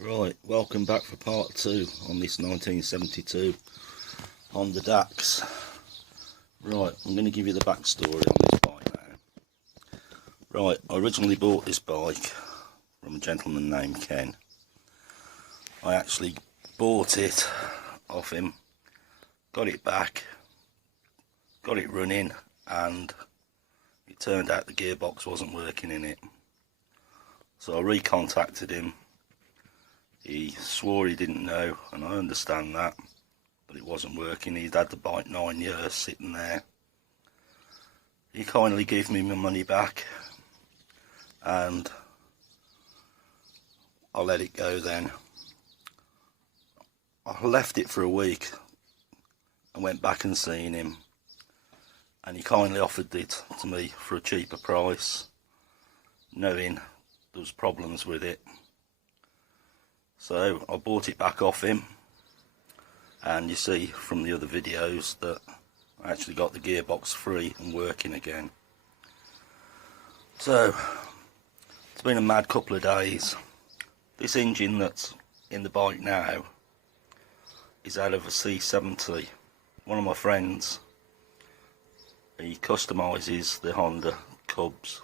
Right, welcome back for part 2 on this 1972 Honda Dax. Right, I'm going to give you the backstory on this bike now. Right, I originally bought this bike from a gentleman named Ken. I actually bought it off him, got it back, got it running, and it turned out the gearbox wasn't working in it. So I recontacted him. He swore he didn't know, and I understand that, but it wasn't working. He'd had the bike 9 years sitting there. He kindly gave me my money back, and I let it go then. I left it for a week and went back and seen him, and he kindly offered it to me for a cheaper price, knowing there was problems with it. So I bought it back off him, and you see from the other videos that I actually got the gearbox free and working again. So it's been a mad couple of days. This engine that's in the bike now is out of a st70. One of my friends, he customises the Honda Cubs,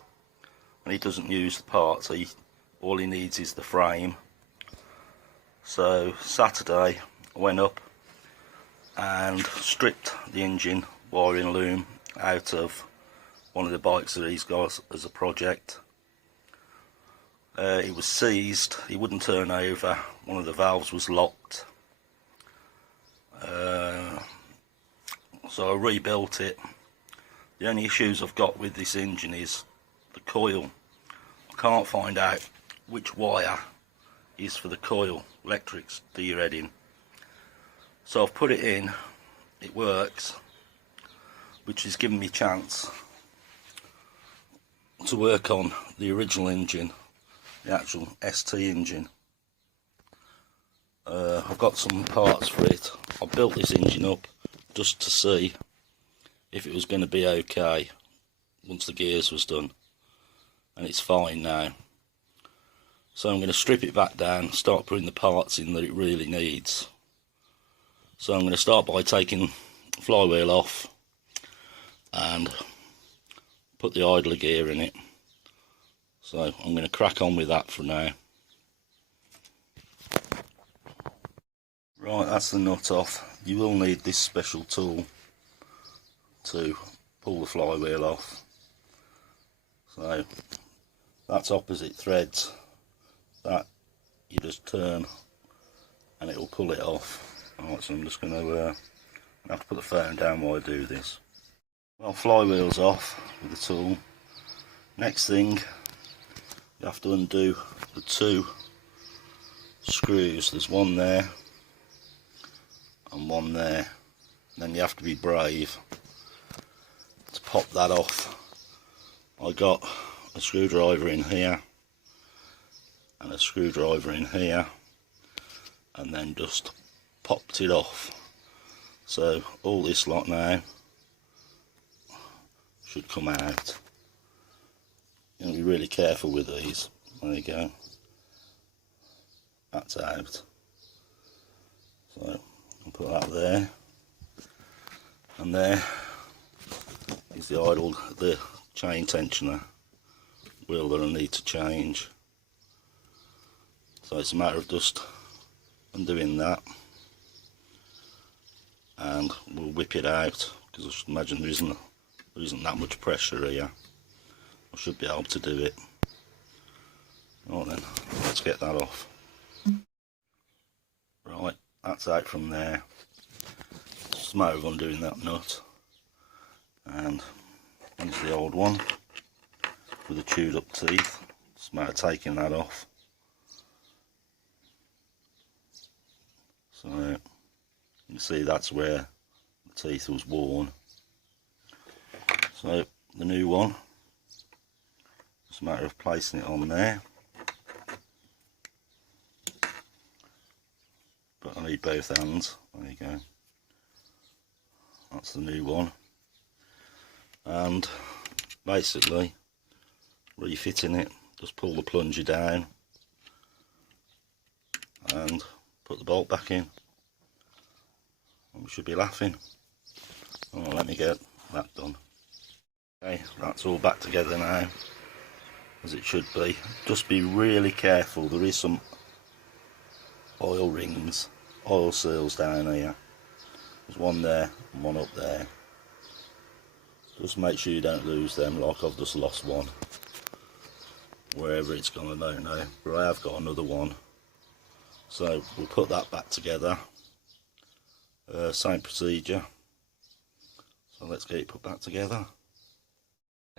and he doesn't use the parts. All he needs is the frame. So Saturday I went up and stripped the engine wiring loom out of one of the bikes that he's got as a project. It was seized, he wouldn't turn over, one of the valves was locked. So I rebuilt it. The only issues I've got with this engine is the coil. I can't find out which wire is for the coil, electrics de-threading. So I've put it in, it works, which has given me a chance to work on the original engine, the actual ST engine. I've got some parts for it. I built this engine up just to see if it was going to be okay once the gears was done, and it's fine now. So I'm going to strip it back down, start putting the parts in that it really needs. So I'm going to start by taking flywheel off and put the idler gear in it. So I'm going to crack on with that for now. Right, that's the nut off. You will need this special tool to pull the flywheel off. So that's opposite threads. That you just turn and it will pull it off. Alright, so I'm just going to have to put the phone down while I do this. Well, flywheel's off with the tool. Next thing, you have to undo the 2 screws. There's one there and one there. Then you have to be brave to pop that off. I got a screwdriver in here and a screwdriver in here, and then just popped it off. So all this lot now should come out. You have to be really careful with these. There you go, that's out. So I'll put that there, and there is the chain tensioner wheel that I need to change. So it's a matter of just undoing that, and we'll whip it out, because I should imagine there isn't that much pressure here. I should be able to do it. Right then, let's get that off. Right, that's out from there. It's just a matter of undoing that nut, and here's the old one with the chewed up teeth. It's a matter of taking that off. So you can see that's where the teeth was worn. So the new one, just a matter of placing it on there. But I need both hands. There you go. That's the new one. And basically refitting it, just pull the plunger down and put the bolt back in, and we should be laughing. Oh, let me get that done. Okay, that's all back together now, as it should be. Just be really careful, there is some oil rings, oil seals down here. There's one there and one up there. Just make sure you don't lose them, like I've just lost one. Wherever it's gone I don't know, but I have got another one. So we'll put that back together. Same procedure. So let's get it put back together.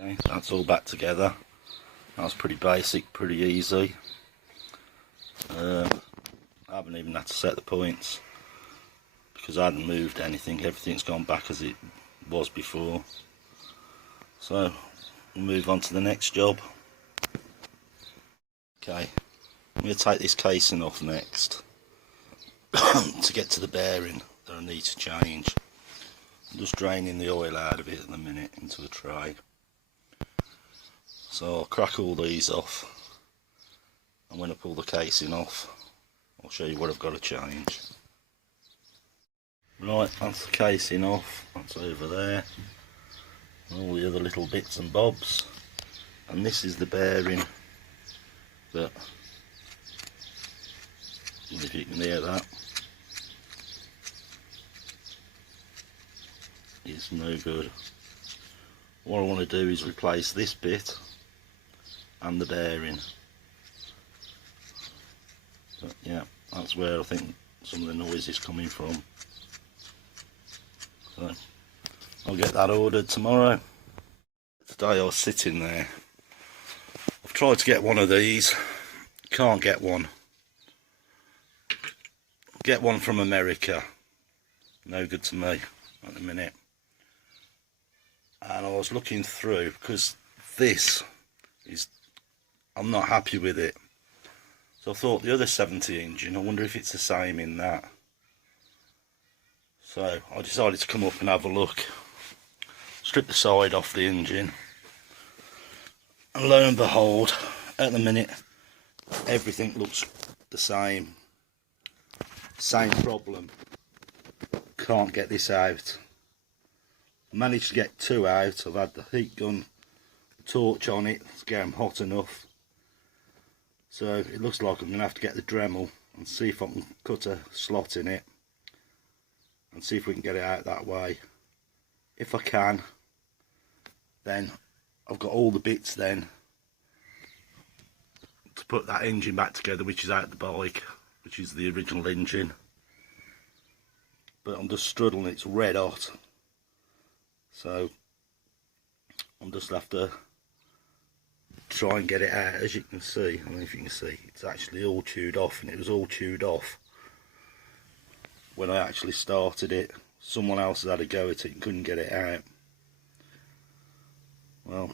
Okay, that's all back together. That's pretty basic, pretty easy. I haven't even had to set the points because I hadn't moved anything. Everything's gone back as it was before. So we'll move on to the next job. Okay, I'm going to take this casing off next to get to the bearing that I need to change. I'm just draining the oil out of it at the minute into a tray. So I'll crack all these off, and when I pull the casing off I'll show you what I've got to change. Right, that's the casing off, that's over there, and all the other little bits and bobs, and this is the bearing that, if you can hear that, it's no good. What I want to do is replace this bit and the bearing. But yeah, that's where I think some of the noise is coming from. So I'll get that ordered tomorrow. Today I was sitting there. I've tried to get one of these, can't get one. Get one from America, no good to me at the minute. And I was looking through because this is, I'm not happy with it. So I thought the other 70 engine, I wonder if it's the same in that. So I decided to come up and have a look. Strip the side off the engine. And lo and behold, at the minute, everything looks the same. Same problem. Can't get this out. Managed to get two out. I've had the heat gun torch on it to get them hot enough. So it looks like I'm going to have to get the Dremel and see if I can cut a slot in it and see if we can get it out that way. If I can, then I've got all the bits then to put that engine back together, which is out the bike, which is the original engine. But I'm just struggling, it's red hot. So I'm just have to try and get it out. As you can see, I don't know if you can see, it's actually all chewed off, and it was all chewed off when I actually started it. Someone else had a go at it and couldn't get it out. Well,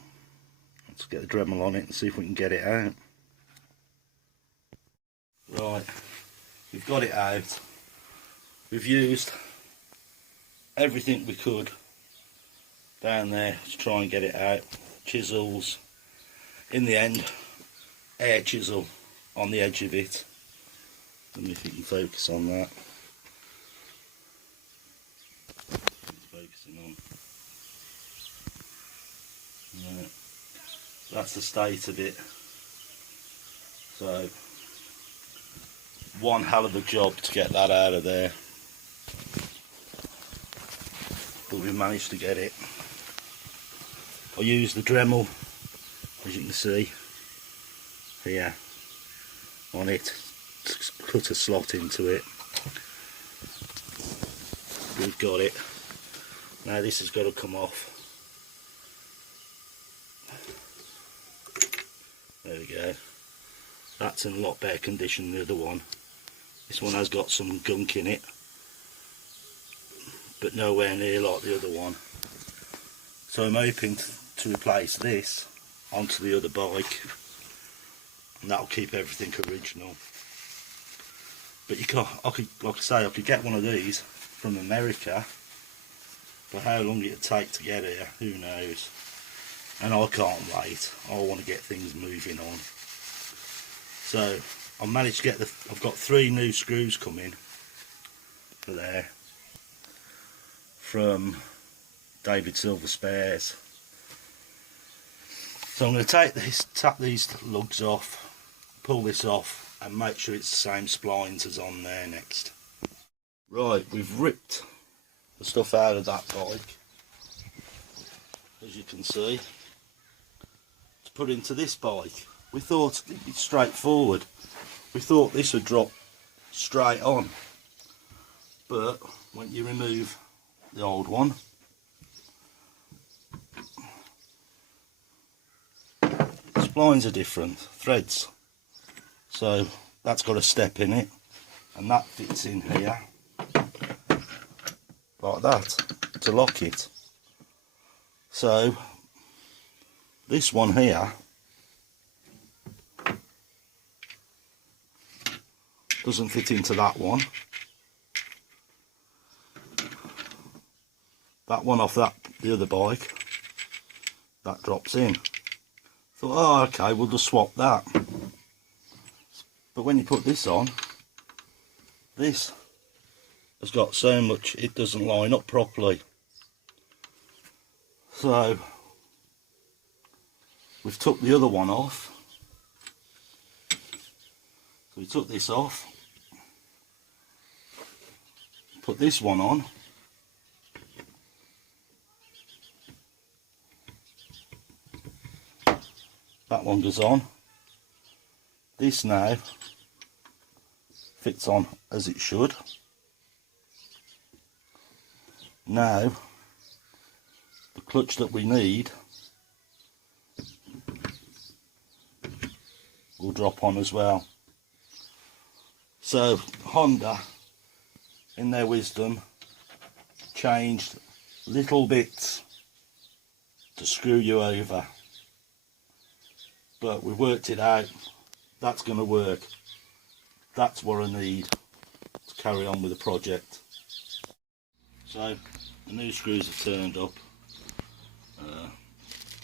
let's get the Dremel on it and see if we can get it out. Right, we've got it out. We've used everything we could down there to try and get it out. Chisels. In the end, air chisel on the edge of it. Let me see if you can focus on that. It's focusing on. Right. That's the state of it. So, one hell of a job to get that out of there. But we managed to get it. I used the Dremel, as you can see here on it, to cut a slot into it. We've got it. Now this has got to come off. There we go. That's in a lot better condition than the other one. This one has got some gunk in it, but nowhere near like the other one. So I'm hoping to replace this onto the other bike, and that'll keep everything original. But you can't, like I say, I could get one of these from America, but how long it'd take to get here, who knows. And I can't wait. I want to get things moving on. So I've managed to get I've got 3 new screws coming for there from David Silver Spares. So I'm going to tap these lugs off, pull this off and make sure it's the same splines as on there next. Right, we've ripped the stuff out of that bike, as you can see, to put into this bike. We thought it'd be straightforward. We thought this would drop straight on, but when you remove the old one, the splines are different, threads, so that's got a step in it and that fits in here like that to lock it. So this one here doesn't fit into that one. That one off the other bike, that drops in. Thought, oh okay, we'll just swap that. But when you put this on, this has got so much it doesn't line up properly. So we've took the other one off. So we took this off, put this one on. That one goes on. This now fits on as it should. Now the clutch that we need will drop on as well. So Honda, in their wisdom, changed little bits to screw you over, but we worked it out. That's going to work. That's what I need to carry on with the project. So the new screws have turned up.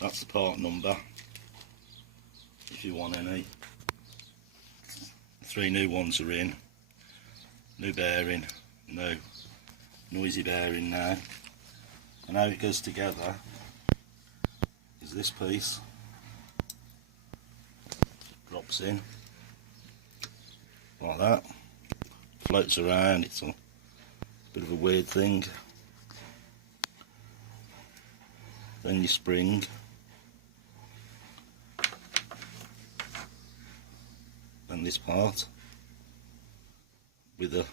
That's the part number if you want any. 3 new ones are in. New bearing, no noisy bearing now. And how it goes together is this piece drops in like that, floats around. It's a bit of a weird thing. Then you spring, and this part with the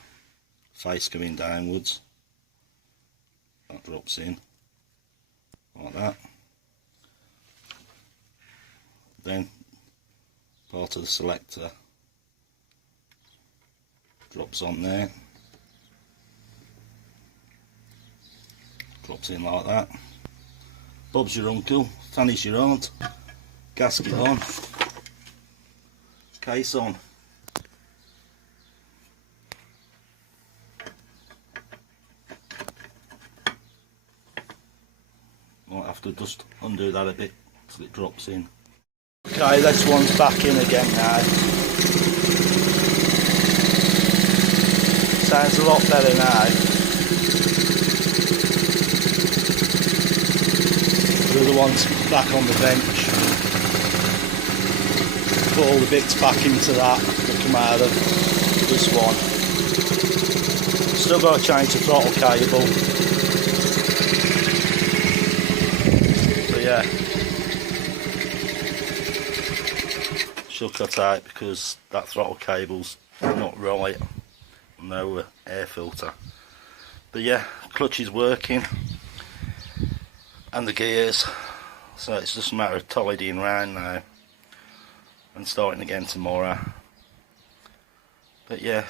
face coming downwards, that drops in like that. Then part of the selector drops on there, drops in like that. Bob's your uncle, Fanny's your aunt. Gasket on, case on. Might have to just undo that a bit till it drops in. Okay, this one's back in again now. Sounds a lot better now. The other one's back on the bench. Put all the bits back into that come out of this one. Still got to change the throttle cable. So yeah, she'll cut out because that throttle cable's not right. No air filter. But yeah, clutch is working and the gears, so it's just a matter of tidying around now and starting again tomorrow. But yeah,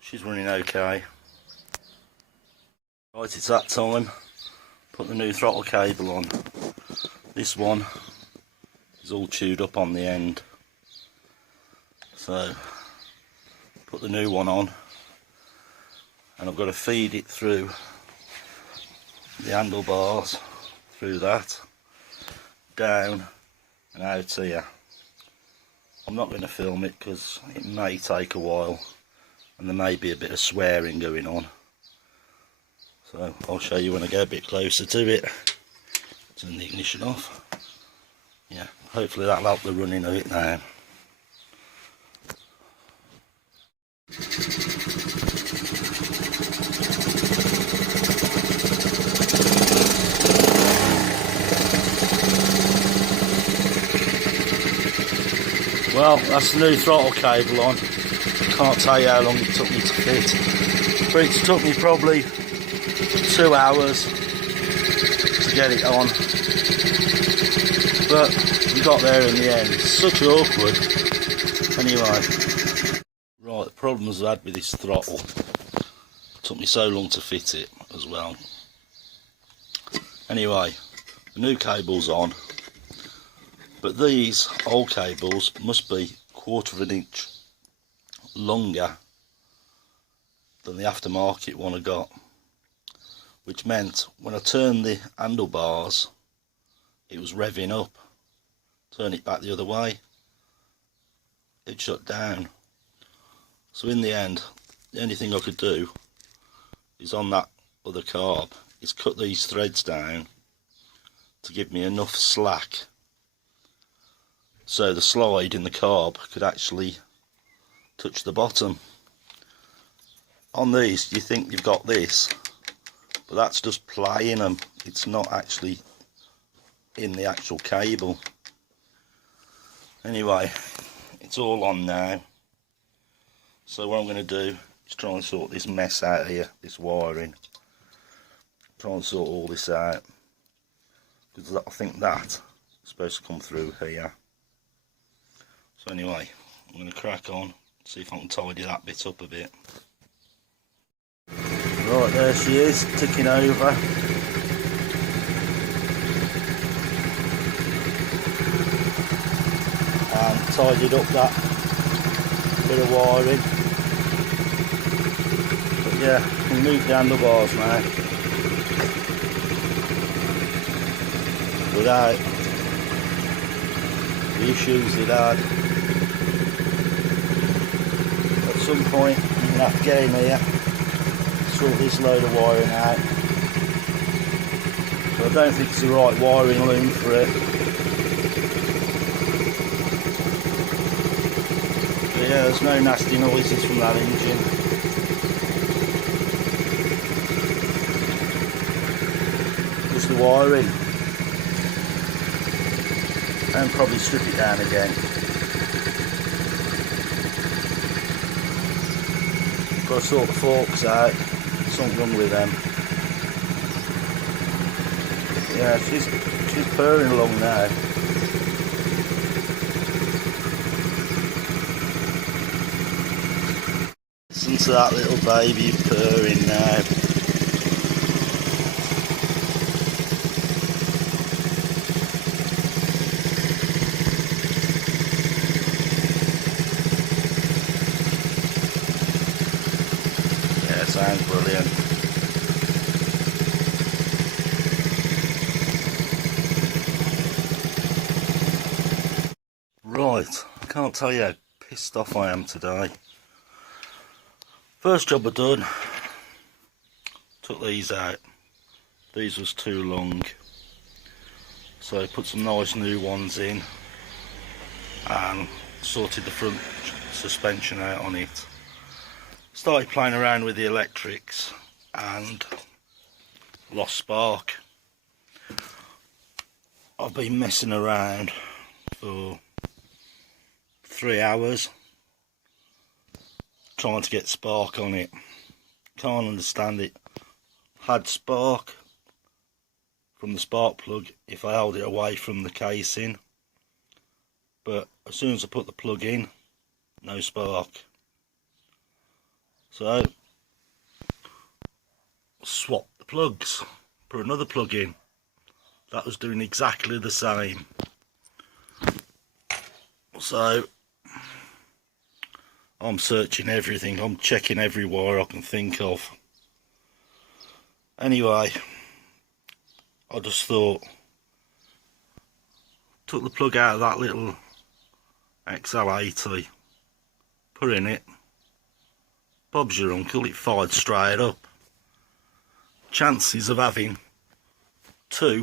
she's running okay. Right, it's that time. Put the new throttle cable on. This one is all chewed up on the end, so put the new one on, and I've got to feed it through the handlebars, through that, down and out here I'm not going to film it because it may take a while and there may be a bit of swearing going on. So I'll show you when I get a bit closer to it. Turn the ignition off. Yeah, hopefully that'll help the running of it now. Well, that's the new throttle cable on. Can't tell you how long it took me to fit, but it took me probably 2 hours to get it on, but we got there in the end. It's such awkward. Anyway, right, the problems I had with this throttle, it took me so long to fit it as well. Anyway, the new cable's on, but these old cables must be 1/4 of an inch longer than the aftermarket one I got, which meant when I turned the handlebars it was revving up. Turn it back the other way, it shut down. So in the end, the only thing I could do is on that other carb is cut these threads down to give me enough slack so the slide in the carb could actually touch the bottom. On these you think you've got this, but that's just playing them. It's not actually in the actual cable. Anyway, it's all on now. So what I'm going to do is try and sort this mess out here, this wiring. Try and sort all this out, because I think that's supposed to come through here. So anyway, I'm going to crack on, see if I can tidy that bit up a bit. Right, there she is, ticking over. And tidied up that bit of wiring. But yeah, I can move the handlebars now without the issues it had. At some point I'm going to have to get in here, sort this load of wiring out, but I don't think it's the right wiring loom for it. But yeah, there's no nasty noises from that engine. Just the wiring. And probably strip it down again. Got to sort the forks out. Something wrong with them. Yeah, she's purring along now. Listen to that little baby purring now. Yeah, sounds brilliant. Right, I can't tell you how pissed off I am today. First job I done, took these out. These was too long, so I put some nice new ones in and sorted the front suspension out on it. Started playing around with the electrics and lost spark. I've been messing around for 3 hours trying to get spark on it. Can't understand it. Had spark from the spark plug if I held it away from the casing, but as soon as I put the plug in, no spark. So swap the plugs, put another plug in. That was doing exactly the same. So I'm searching everything, I'm checking every wire I can think of. Anyway, I just thought, took the plug out of that little XL80. Put in it. Bob's your uncle, it fired straight up. Chances of having two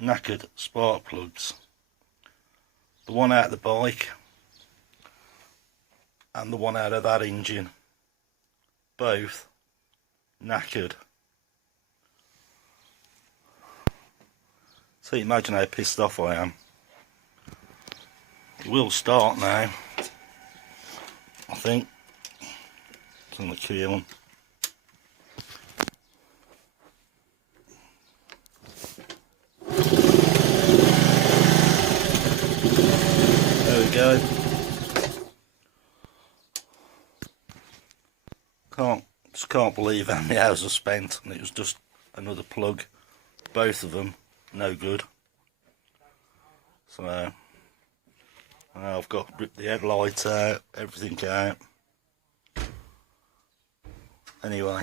knackered spark plugs, the one out of the bike and the one out of that engine, both knackered. So you imagine how pissed off I am. It will start now, I think. It's on the key on. There we go. Just can't believe how many hours I spent, and it was just another plug. Both of them no good. So I've got to rip the headlight out, everything out. Anyway,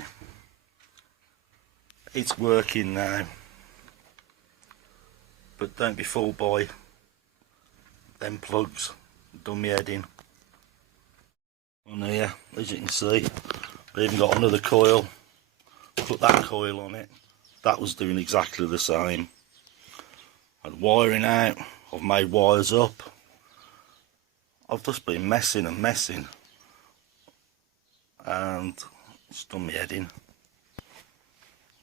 it's working now, but don't be fooled by them plugs. Done me head in. On here, as you can see, I even got another coil. Put that coil on it. That was doing exactly the same. Had wiring out. I've made wires up. I've just been messing and messing, and it's done me head in.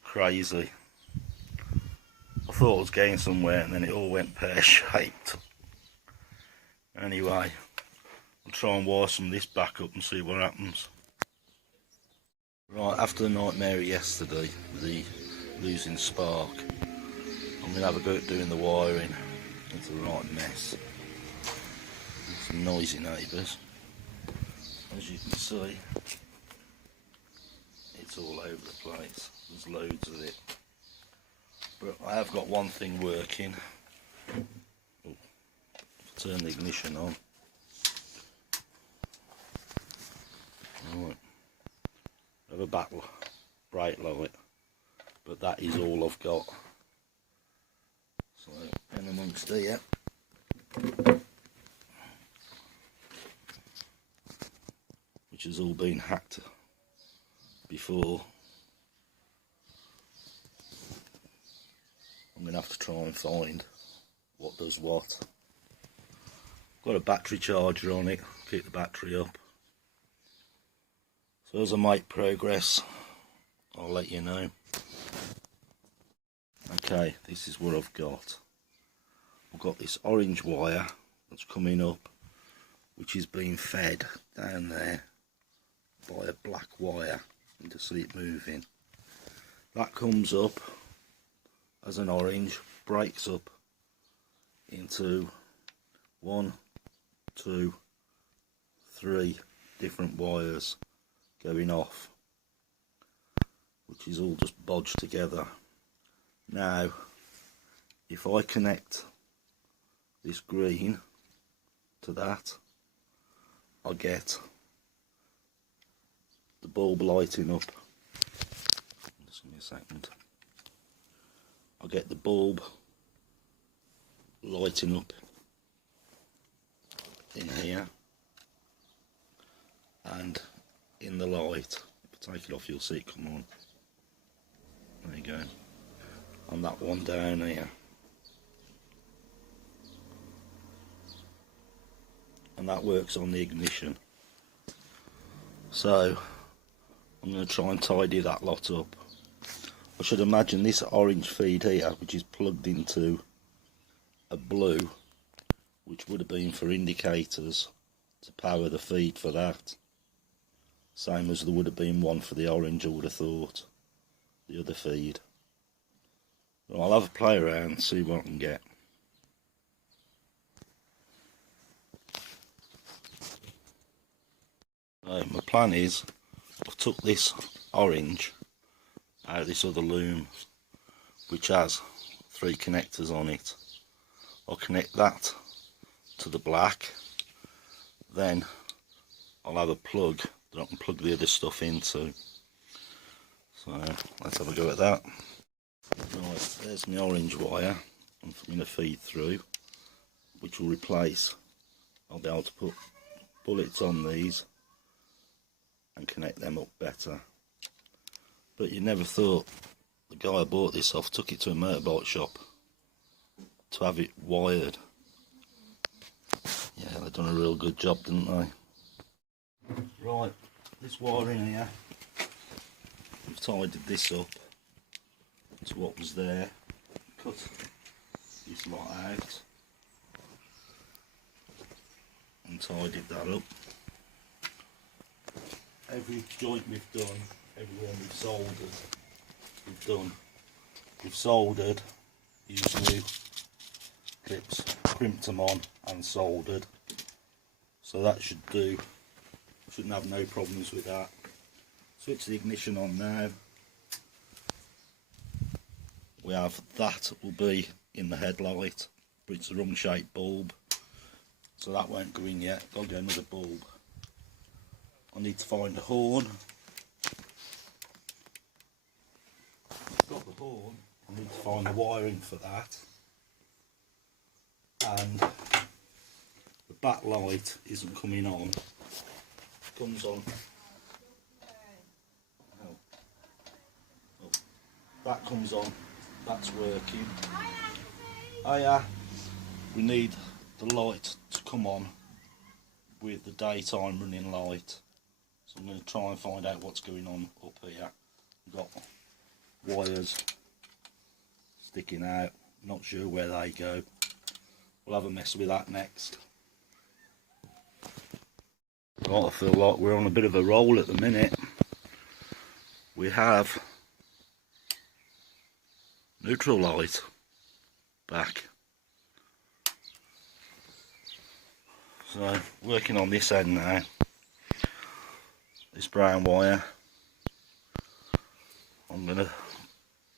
Crazy. I thought I was getting somewhere, and then it all went pear-shaped. Anyway, I'll try and wire some of this back up and see what happens. Right, after the nightmare yesterday, the losing spark, I'm going to have a go at doing the wiring. It's a right mess. Some noisy neighbours. As you can see, it's all over the place. There's loads of it. But I have got one thing working. Oh, turn the ignition on. Right. I have a battle brake light, but that is all I've got. So, in amongst here, which has all been hacked before, I'm going to have to try and find what does what. Got a battery charger on it, keep the battery up. So as I make progress, I'll let you know. Okay, this is what I've got. I've got this orange wire that's coming up, which is being fed down there by a black wire. You can see it moving. That comes up as an orange, breaks up into 1, 2, 3 different wires going off, which is all just bodged together. Now, if I connect this green to that, I get the bulb lighting up. Just give me a second. I get the bulb lighting up in here, and in the light, if I take it off you'll see it come on. There you go. And that one down here. And that works on the ignition. So I'm going to try and tidy that lot up. I should imagine this orange feed here, which is plugged into a blue, which would have been for indicators to power the feed for that. Same as there would have been one for the orange, I would have thought, the other feed. Well, I'll have a play around and see what I can get. My plan is, I've took this orange out of this other loom, which has 3 connectors on it. I'll connect that to the black, then I'll have a plug that I can plug the other stuff into. So let's have a go at that. Right, there's my orange wire I'm going to feed through. which will replace. I'll be able to put bullets on these and connect them up better. But you never thought the guy I bought this off took it to a motorbike shop to have it wired. Yeah, they've done a real good job, didn't they? Right, this wiring here, we've tidied this up to what was there. Cut this lot out and tidied that up. Every joint we've done, every one we've soldered, we've soldered, used new clips, crimped them on and soldered. So that should do, shouldn't have no problems with that. Switch the ignition on now. We have that will be in the headlight, but it's the wrong shaped bulb, so that won't go in yet. Got to get another bulb. I need to find a horn. I've got the horn. I need to find the wiring for that, and the backlight isn't coming on. It comes on. Oh, that comes on. That's working. Hiya. We need the light to come on with the daytime running light. So I'm going to try and find out what's going on up here. We've got wires sticking out. Not sure where they go. We'll have a mess with that next. Right, I feel like we're on a bit of a roll at the minute. We have neutral light back. So working on this end now, this brown wire, I'm going to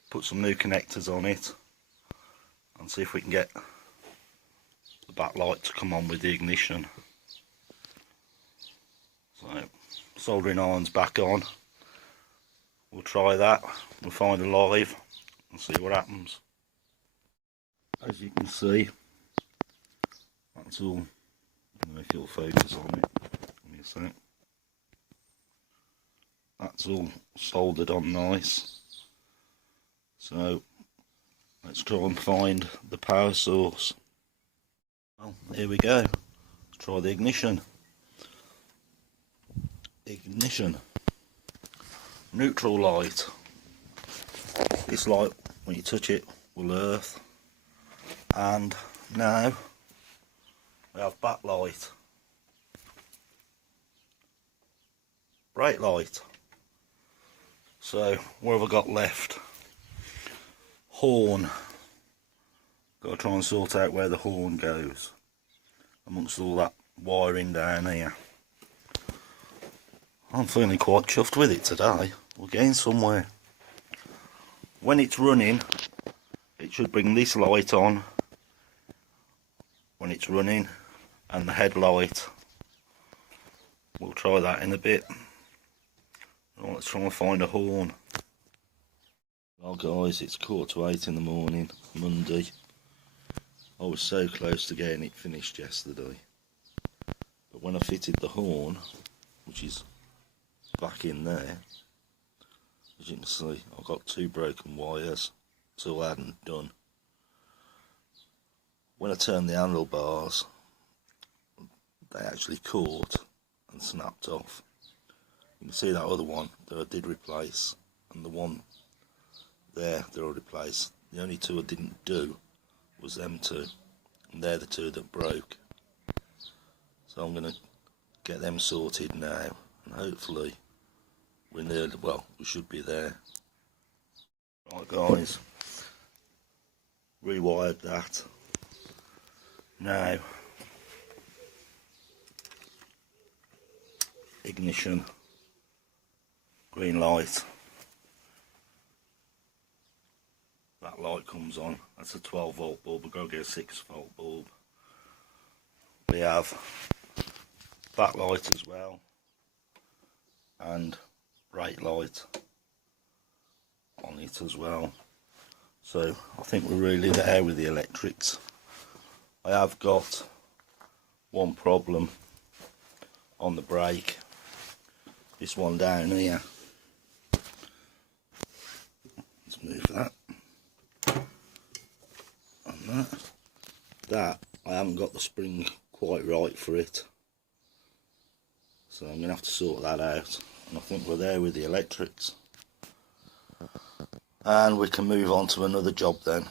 put some new connectors on it and see if we can get the backlight to come on with the ignition. So soldering irons back on, we'll try that, we'll find a live and see what happens. As you can see, that's all. I don't know if you'll focus on it. Give me a sec. That's all soldered on nice. So let's try and find the power source. Well, here we go. Let's try the ignition. Ignition. Neutral light. This light, when you touch it, will earth. And now we have backlight. Brake light. So what have I got left? Horn. Got to try and sort out where the horn goes amongst all that wiring down here. I'm feeling quite chuffed with it today. We're getting somewhere. When it's running, it should bring this light on when it's running, and the headlight. We'll try that in a bit. Right, let's try and find a horn. Well guys, it's 7:45 in the morning, Monday. I was so close to getting it finished yesterday, but when I fitted the horn, which is back in there, as you can see, I've got 2 broken wires, so I hadn't done. When I turned the handlebars, they actually caught and snapped off. You can see that other one that I did replace, and the one there that I replaced. The only 2 I didn't do was them 2, and they're the 2 that broke. So I'm going to get them sorted now, and hopefully we're nearly, well, we should be there. Right guys, rewired that. Now, ignition, green light, that light comes on. That's a 12 volt bulb. We've got to get a 6 volt bulb. We have backlight as well, and brake light on it as well. So I think we're really there with the electrics. I have got one problem on the brake. This one down here. Let's move that. And that I haven't got the spring quite right for it. So I'm going to have to sort that out. And I think we're there with the electrics. And we can move on to another job then.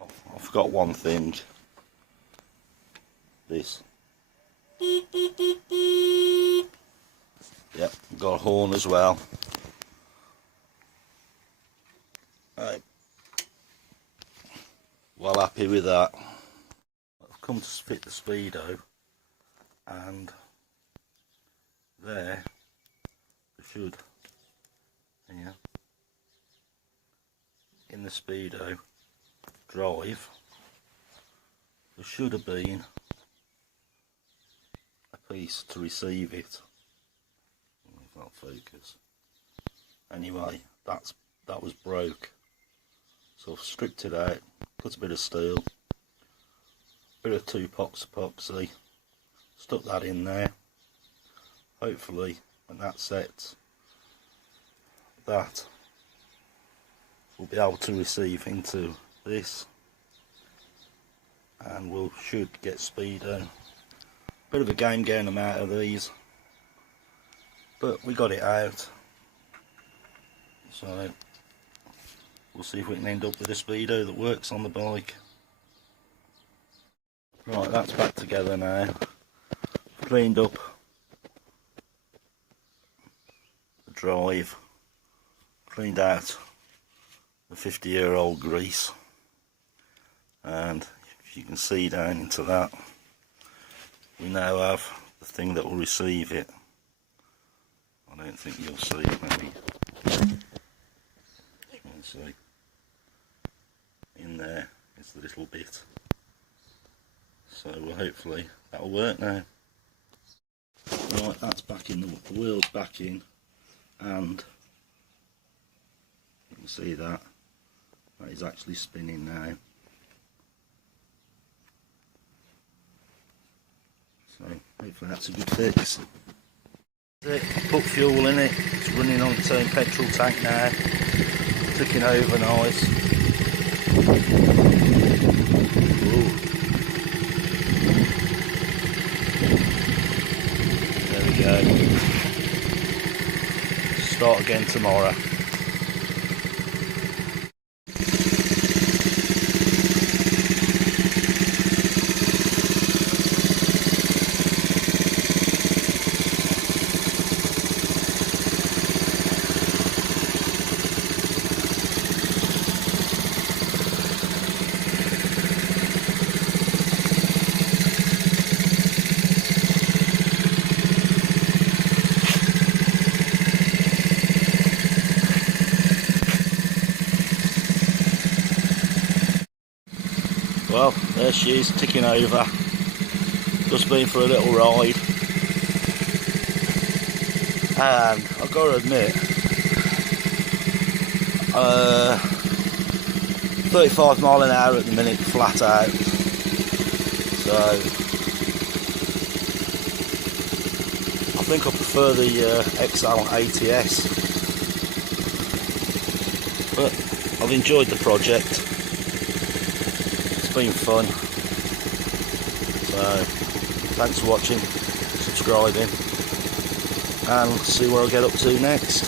I forgot one thing. This. Yep, got a horn as well. Right. Well happy with that. I've come to fit the Speedo, and there should, here, in the Speedo drive, there should have been a piece to receive it. If that'll focus. Anyway, that was broke. So I've stripped it out, cut a bit of steel, bit of 2-pox epoxy, stuck that in there. Hopefully when that sets, that will be able to receive into this, and we should get Speedo. Bit of a game getting them out of these, but we got it out, so we'll see if we can end up with a Speedo that works on the bike. Right, that's back together now. Cleaned up the drive, cleaned out the 50-year-old grease, and if you can see down into that, we now have the thing that will receive it. I don't think you'll see it, maybe. Just want to see. In there is the little bit. So well, hopefully that'll work now. Right, that's back in, the wheel's back in, and you can see that is actually spinning now. So hopefully that's a good fix. Put fuel in it, it's running on its own petrol tank now, ticking over nice. Ooh. There we go. Start again tomorrow. Well, there she is, ticking over. Just been for a little ride. And I've got to admit, 35 mile an hour at the minute, flat out. So, I think I prefer the XL ATS. But I've enjoyed the project. It's been fun, so thanks for watching, subscribing, and see where I get up to next.